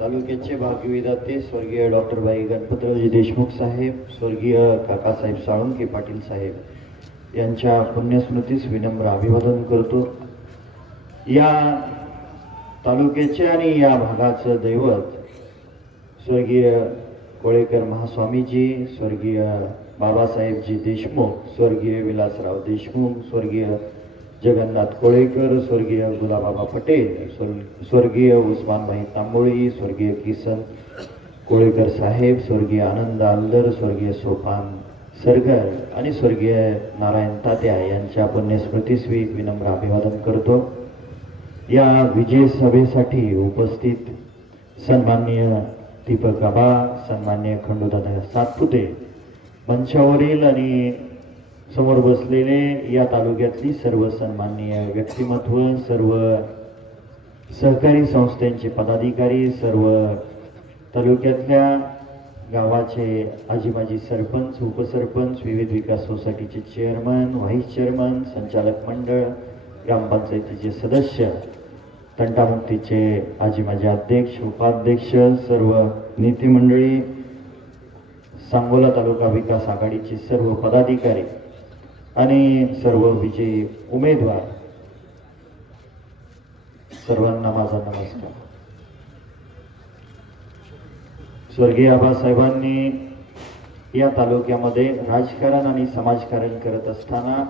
तालुक्याचे भाग्यविधाते स्वर्गीय डॉक्टर भाई गणपतरावजी देशमुख साहेब स्वर्गीय काकासाहेब साळुंके पाटील साहेब यांच्या पुण्यस्मृतीस विनम्र अभिवादन करतो. या तालुक्याचे आणि या भागाचं दैवत स्वर्गीय कोळेकर महास्वामीजी स्वर्गीय बाबासाहेबजी देशमुख स्वर्गीय विलासराव देशमुख स्वर्गीय जगन्नाथ कोळेकर स्वर्गीय गुलाबाबा पटेल स्वर्गीय उस्मानभाई तांबोळी स्वर्गीय किसन कोळेकर साहेब स्वर्गीय आनंद आल्दर स्वर्गीय सोपान सरगर आणि स्वर्गीय नारायण तात्या यांच्या पुण्यस्मृतीस्वी विनम्र अभिवादन करतो. या विजय सभेसाठी उपस्थित सन्माननीय दीपक आबा सन्माननीय खंडोदादा सातपुते मंचावरील आणि समोर बसलेले या तालुक्यातली सर्व सन्माननीय व्यक्तिमत्व सर्व सहकारी संस्थांचे पदाधिकारी सर्व तालुक्यातल्या गावाचे आजी माजी सरपंच उपसरपंच विविध विकास सोसायटीचे चेअरमन व्हाईस चेअरमन संचालक मंडळ ग्रामपंचायतीचे सदस्य तंटामुक्तीचे आजीमाजी अध्यक्ष उपाध्यक्ष सर्व नीती मंडळी सांगोला तालुका विकास आघाडीचे सर्व पदाधिकारी. आणि सर्व विजयी उमेदवार. सर्वांना माझा नमस्कार. स्वर्गीय आबासाहेबांनी या तालुक्यामध्ये राजकारण आणि समाजकारण करत असताना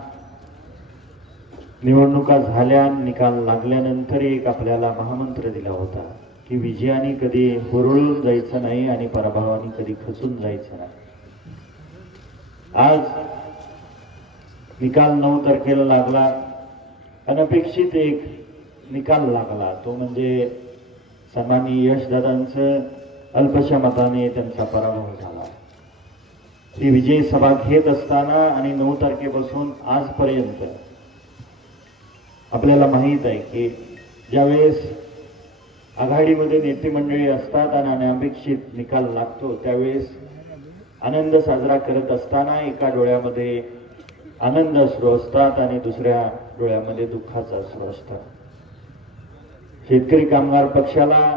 निवडणुका झाल्या निकाल लागल्यानंतर एक आपल्याला महामंत्र दिला होता की विजयाने कधी हुरळून जायचं नाही आणि पराभवाने कधी खचून जायचं नाही. आज निकाल नऊ तारखेला लागला. अनपेक्षित एक निकाल लागला. तो म्हणजे सन्मानी यशदादांचं अल्पशा मताने त्यांचा पराभव झाला. ती विजय सभा घेत असताना आणि नऊ तारखेपासून आजपर्यंत आपल्याला माहीत आहे की ज्यावेळेस आघाडीमध्ये नेते मंडळी असतात आणि अनपेक्षित निकाल लागतो त्यावेळेस आनंद साजरा करत असताना एका डोळ्यामध्ये आनंद असू असतात आणि दुसऱ्या डोळ्यामध्ये दुःखाचा असू असतात. शेतकरी कामगार पक्षाला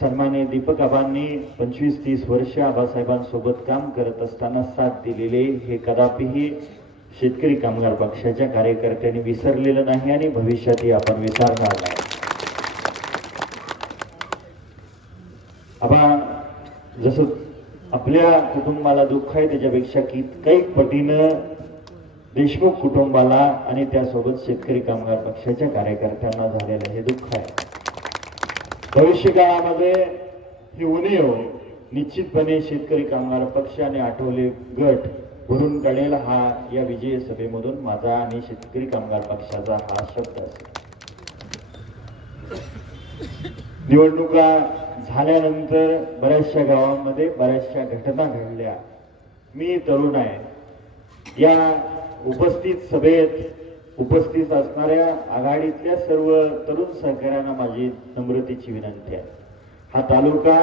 सन्मान्य दीपक आबांनी पंचवीस तीस वर्ष आबासाहेबांसोबत काम करत असताना साथ दिलेले हे कदापिही शेतकरी कामगार पक्षाच्या कार्यकर्त्यांनी विसरलेलं नाही आणि भविष्यातही आपण विसरणार नाही. आबा जसं आपल्या कुटुंबाला दुःख आहे त्याच्यापेक्षा कितकाही पटीनं देशमुख कुटुंबाला आणि त्यासोबत शेतकरी कामगार पक्षाच्या कार्यकर्त्यांना झालेलं हे दुःख आहे. भविष्य काळामध्ये ही उणीव निश्चितपणे शेतकरी कामगार पक्ष आणि आठवले गट भरून काढेल हा या विजय सभेमधून माझा आणि शेतकरी कामगार पक्षाचा हा शब्द असेल. निवडणुका झाल्यानंतर बऱ्याचशा गावांमध्ये बऱ्याचशा घटना घडल्या. मी तरुण आहे. या उपस्थित सभेत उपस्थित असणाऱ्या आघाडीतल्या सर्व तरुण सहकाऱ्यांना माझी नम्रतेची विनंती आहे. हा तालुका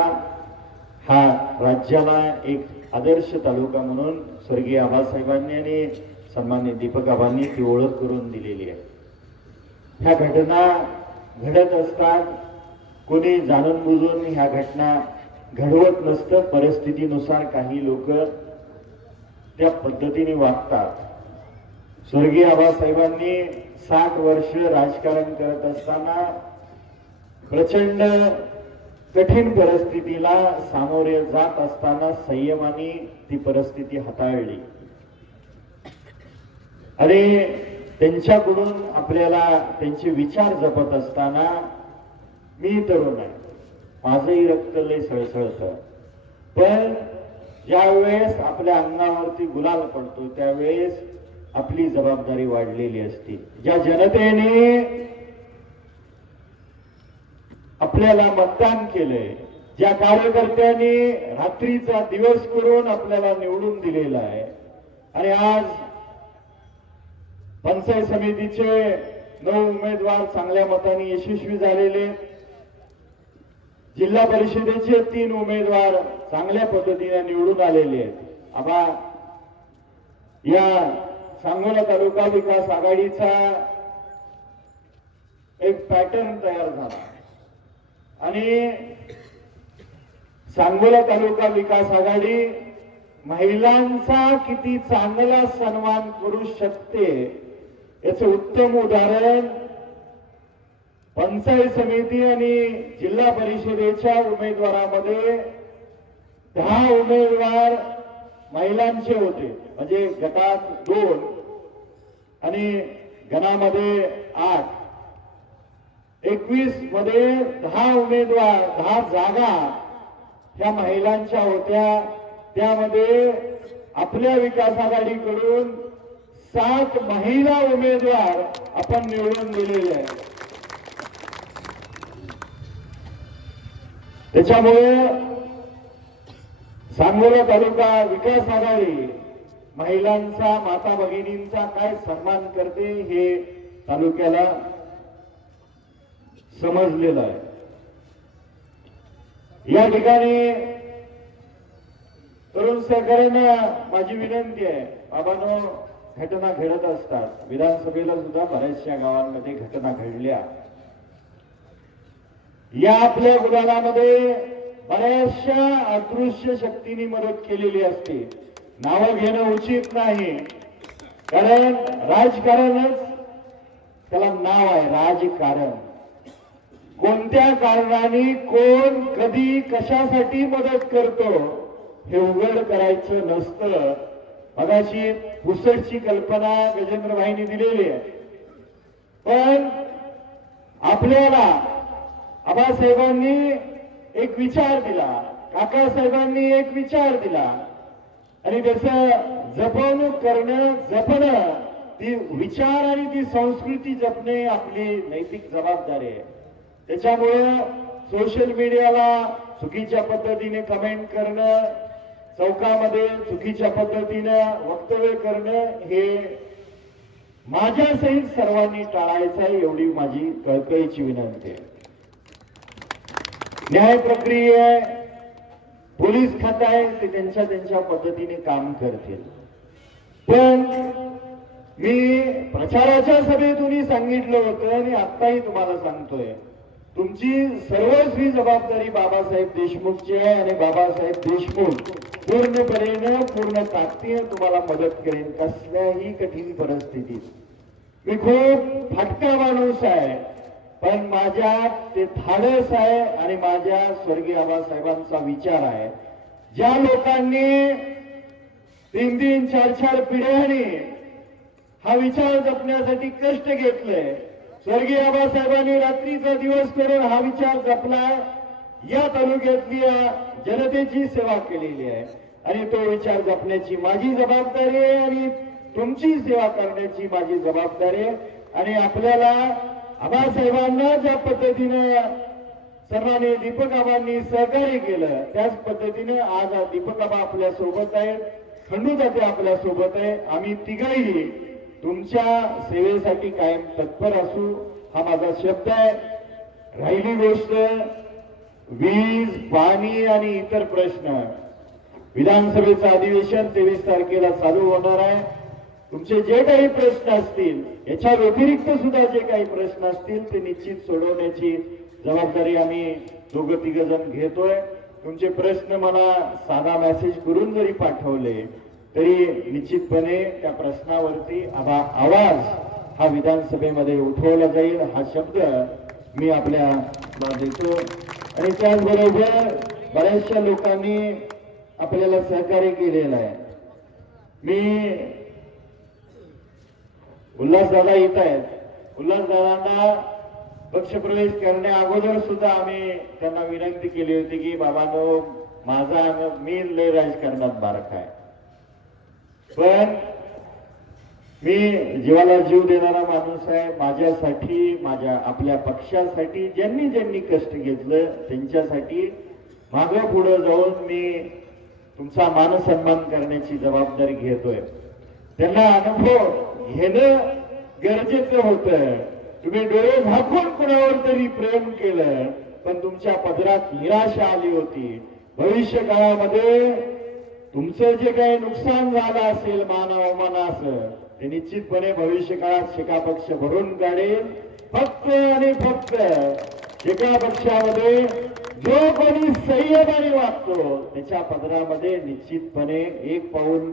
हा राज्याला एक आदर्श तालुका म्हणून स्वर्गीय आबासाहेबांनी आणि सन्मान्य दीपक आबांनी ती ओळख करून दिलेली आहे. ह्या घटना घडत असतात कोणी जाणून बुजून ह्या घटना घडवत नसतं परिस्थितीनुसार काही लोक त्या पद्धतीने वागतात. स्वर्गीय आबासाहेबांनी साठ वर्ष राजकारण करत असताना प्रचंड कठीण परिस्थितीला सामोरे जात असताना संयमाने ती परिस्थिती हाताळली. आणि त्यांच्याकडून आपल्याला त्यांचे विचार जपत असताना मी तरुण आहे. माझंही रक्त लय सळसळत. पण ज्यावेळेस आपल्या अंगावरती गुलाल पडतो त्यावेळेस आपली जबाबदारी वाढलेली असते. ज्या जनतेने आपल्याला मतदान केलंय ज्या कार्यकर्त्यांनी रात्रीचा दिवस करून आपल्याला निवडून दिलेला आहे आणि आज पंचायत समितीचे नऊ उमेदवार चांगल्या मताने यशस्वी झालेले जिल्हा परिषदेचे तीन उमेदवार चांगल्या पद्धतीने निवडून आलेले आहेत. आबा या सांगोला तालुका विकास आघाडीचा एक पॅटर्न तयार झाला. आणि सांगोला तालुका विकास आघाडी महिलांचा किती चांगला सन्मान करू शकते याचं उत्तम उदाहरण पंचायत समिती आणि जिल्हा परिषदेच्या उमेदवारामध्ये दहा उमेदवार महिलांचे होते. म्हणजे गटात दोन आणि गणामध्ये आठ. एकवीसमध्ये दहा उमेदवार दहा जागा ह्या महिलांच्या होत्या. त्यामध्ये आपल्या विकास आघाडीकडून सात महिला उमेदवार आपण निवडून दिलेले आहेत. त्याच्यामुळे सांगोला तालुका विकास आघाडी. महिलांचा माता भगिनींचा काय सन्मान करते हे तालुक्याला समजलेलं आहे. या ठिकाणी तरुण सहकार्यांना माझी विनंती आहे. बाबांनो घटना घडत असतात. विधानसभेला सुद्धा बऱ्याचशा गावांमध्ये घटना घडल्या. या आपल्या गुलालामध्ये बऱ्याचशा अदृश्य शक्तींनी मदत केलेली असते. नावं घेणं उचित नाही. कारण राजकारणच त्याला नाव आहे राजकारण. कोणत्या कारणाने कोण कधी कशासाठी मदत करतो हे उघड करायचं नसतं. मगाशी पुसटची कल्पना गजेंद्रभाईंनी दिलेली आहे. पण आपल्याला आबासाहेबांनी एक विचार दिला. काकासाहेबांनी एक विचार दिला. आणि त्याचं जपवणूक करणं जपणं ती विचार आणि ती संस्कृती जपणे आपली नैतिक जबाबदारी आहे. त्याच्यामुळं सोशल मीडियाला चुकीच्या पद्धतीने कमेंट करणं चौकामध्ये चुकीच्या पद्धतीनं वक्तव्य करणं हे माझ्या सहित सर्वांनी टाळायचं आहे एवढी माझी कळकळीची विनंती आहे. न्याय प्रक्रिया पोलीस खातं आहे ते त्यांच्या त्यांच्या पद्धतीने काम करतील. पण मी प्रचाराच्या सभेतूनही सांगितलं होतं आणि आत्ताही तुम्हाला सांगतोय. तुमची सर्वस्वी जबाबदारी बाबासाहेब देशमुखची आहे आणि बाबासाहेब देशमुख पूर्णपणे पूर्ण ताकदीने तुम्हाला मदत करेन कसल्याही कठीण परिस्थितीत. मी खूप फाटका माणूस आहे. पण माझ्या ते धाडस आहे आणि माझ्या स्वर्गीय आबासाहेबांचा विचार आहे. ज्या लोकांनी तीन तीन चार चार पिढ्यांनी हा विचार जपण्यासाठी कष्ट घेतले स्वर्गीय आबासाहेबांनी रात्रीचा दिवस करून हा विचार जपलाय या तालुक्यातली जनतेची सेवा केलेली आहे. आणि तो विचार जपण्याची माझी जबाबदारी आहे आणि तुमची सेवा करण्याची माझी जबाबदारी आहे. आणि आपल्याला आबासाहेबांना ज्या पद्धतीनं सर्वांनी दीपक आबांनी सहकार्य केलं त्याच पद्धतीने आज दीपक आबा आपल्यासोबत आहेत खंडू जाते आपल्यासोबत आहे. आम्ही तिघही तुमच्या सेवेसाठी कायम तत्पर असू हा माझा शब्द आहे. राहिली गोष्ट वीज पाणी आणि इतर प्रश्न. विधानसभेचं अधिवेशन तेवीस तारखेला चालू होणार आहे. तुमचे जे काही प्रश्न असतील याच्या व्यतिरिक्त सुद्धा जे काही प्रश्न असतील ते निश्चित सोडवण्याची जबाबदारी आम्ही दोघं तिघ जण घेतोय. तुमचे प्रश्न मला साधा मेसेज करून जरी पाठवले तरी निश्चितपणे त्या प्रश्नावरती आबा आवाज हा विधानसभेमध्ये उठवला जाईल. हा शब्द मी आपल्या देतो. आणि त्याचबरोबर बऱ्याचशा लोकांनी आपल्याला सहकार्य केलेलं आहे. मी उल्हासदादा येत आहेत. उल्हासदादांना पक्षप्रवेश करण्या अगोदर सुद्धा आम्ही त्यांना विनंती केली होती की बाबानो माझा मी लय राजकारणात बारक आहे. पण मी जीवाला जीव देणारा माणूस आहे. माझ्यासाठी माझ्या आपल्या पक्षासाठी ज्यांनी ज्यांनी कष्ट घेतलं त्यांच्यासाठी मागं पुढं जाऊन मी तुमचा मानसन्मान करण्याची जबाबदारी घेतोय. त्यांना अनुभव घेणं गरजेचं होत. तुम्ही डोळे झाकून कुणावर तरी प्रेम केलं पण तुमच्या पदरात निराशा आली होती. भविष्य काळामध्ये तुमचं जे काही नुकसान झालं असेल मान अवमानाचं ते निश्चितपणे भविष्य काळात शिका पक्ष भरून काढेल. फक्त आणि फक्त एका पक्षामध्ये जो कोणी संयमाने वागतो त्याच्या पदरामध्ये निश्चितपणे एक पाऊल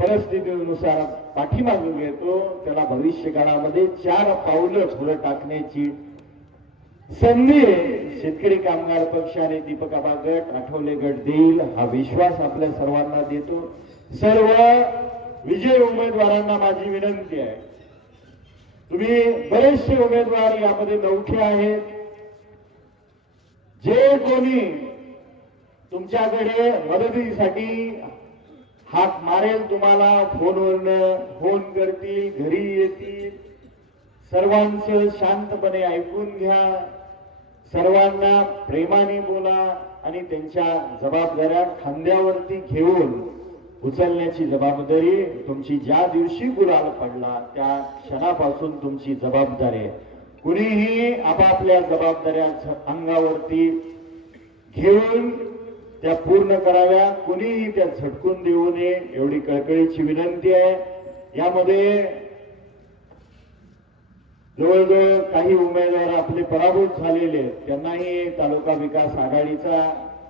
परिस्थितीनुसार पाठीमागून घेतो. त्याला भविष्य काळामध्ये चार पावलं पुढे टाकण्याची संधी शेतकरी कामगार पक्ष आणि दीपक आबा गट आठवले गट देईल. हा विश्वास आपल्या सर्वांना देतो. सर्व विजय उमेदवारांना माझी विनंती आहे. तुम्ही बरेचसे उमेदवार यामध्ये नवखे आहेत. जे कोणी तुमच्याकडे मदतीसाठी हाक मारेल तुम्हाला फोनवरनं फोन करतील घरी येतील. सर्वांचं शांतपणे ऐकून घ्या. सर्वांना प्रेमाने बोला आणि त्यांच्या जबाबदाऱ्या खांद्यावरती घेऊन उचलण्याची जबाबदारी तुमची ज्या दिवशी गुलाल पडला त्या क्षणापासून तुमची जबाबदारी. आहे कुणीही आपापल्या जबाबदाऱ्या अंगावरती घेऊन त्या पूर्ण कराव्या. कुणीही त्या झटकून देऊ नये एवढी कळकळीची विनंती आहे. यामध्ये जवळजवळ काही उमेदवार आपले पराभूत झालेले त्यांनाही तालुका विकास आघाडीचा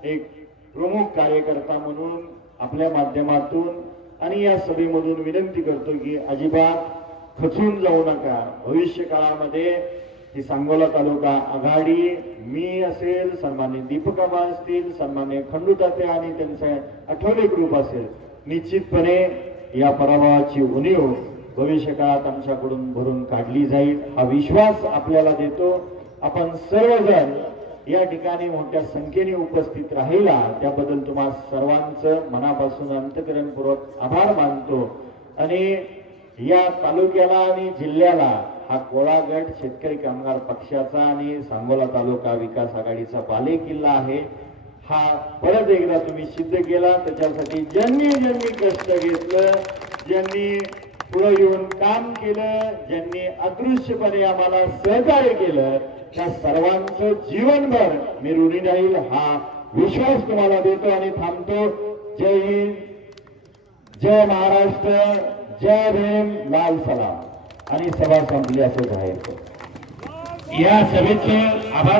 एक प्रमुख कार्यकर्ता म्हणून आपल्या माध्यमातून आणि या सभेमधून विनंती करतो की अजिबात खचून जाऊ नका. भविष्य काळामध्ये की सांगोला तालुका आघाडी मी असेल सन्मान्य दीपक असतील सन्मान्य खंडूताते आणि त्यांचे आठवले ग्रुप असेल निश्चितपणे या पराभवाची उणीव भविष्यकाळात आमच्याकडून भरून काढली जाईल. हा विश्वास आपल्याला देतो. आपण सर्वजण या ठिकाणी मोठ्या संख्येने उपस्थित राहिला. त्याबद्दल तुम्हा सर्वांचं मनापासून अंतकरणपूर्वक आभार मानतो. आणि या तालुक्याला आणि जिल्ह्याला हा कोळा गट शेतकरी कामगार पक्षाचा आणि सांगोला तालुका विकास आघाडीचा बाले किल्ला आहे. हा परत एकदा तुम्ही सिद्ध केला त्याच्यासाठी ज्यांनी ज्यांनी कष्ट घेतलं ज्यांनी पुढे येऊन काम केलं ज्यांनी अदृश्यपणे आम्हाला सहकार्य केलं त्या सर्वांचं जीवनभर मी ऋणी राहील हा विश्वास तुम्हाला देतो आणि थांबतो. जय हिंद जय महाराष्ट्र जय भीम लाल सलाम. आणि सभा संपली असं जाहीर या सभेचं आभार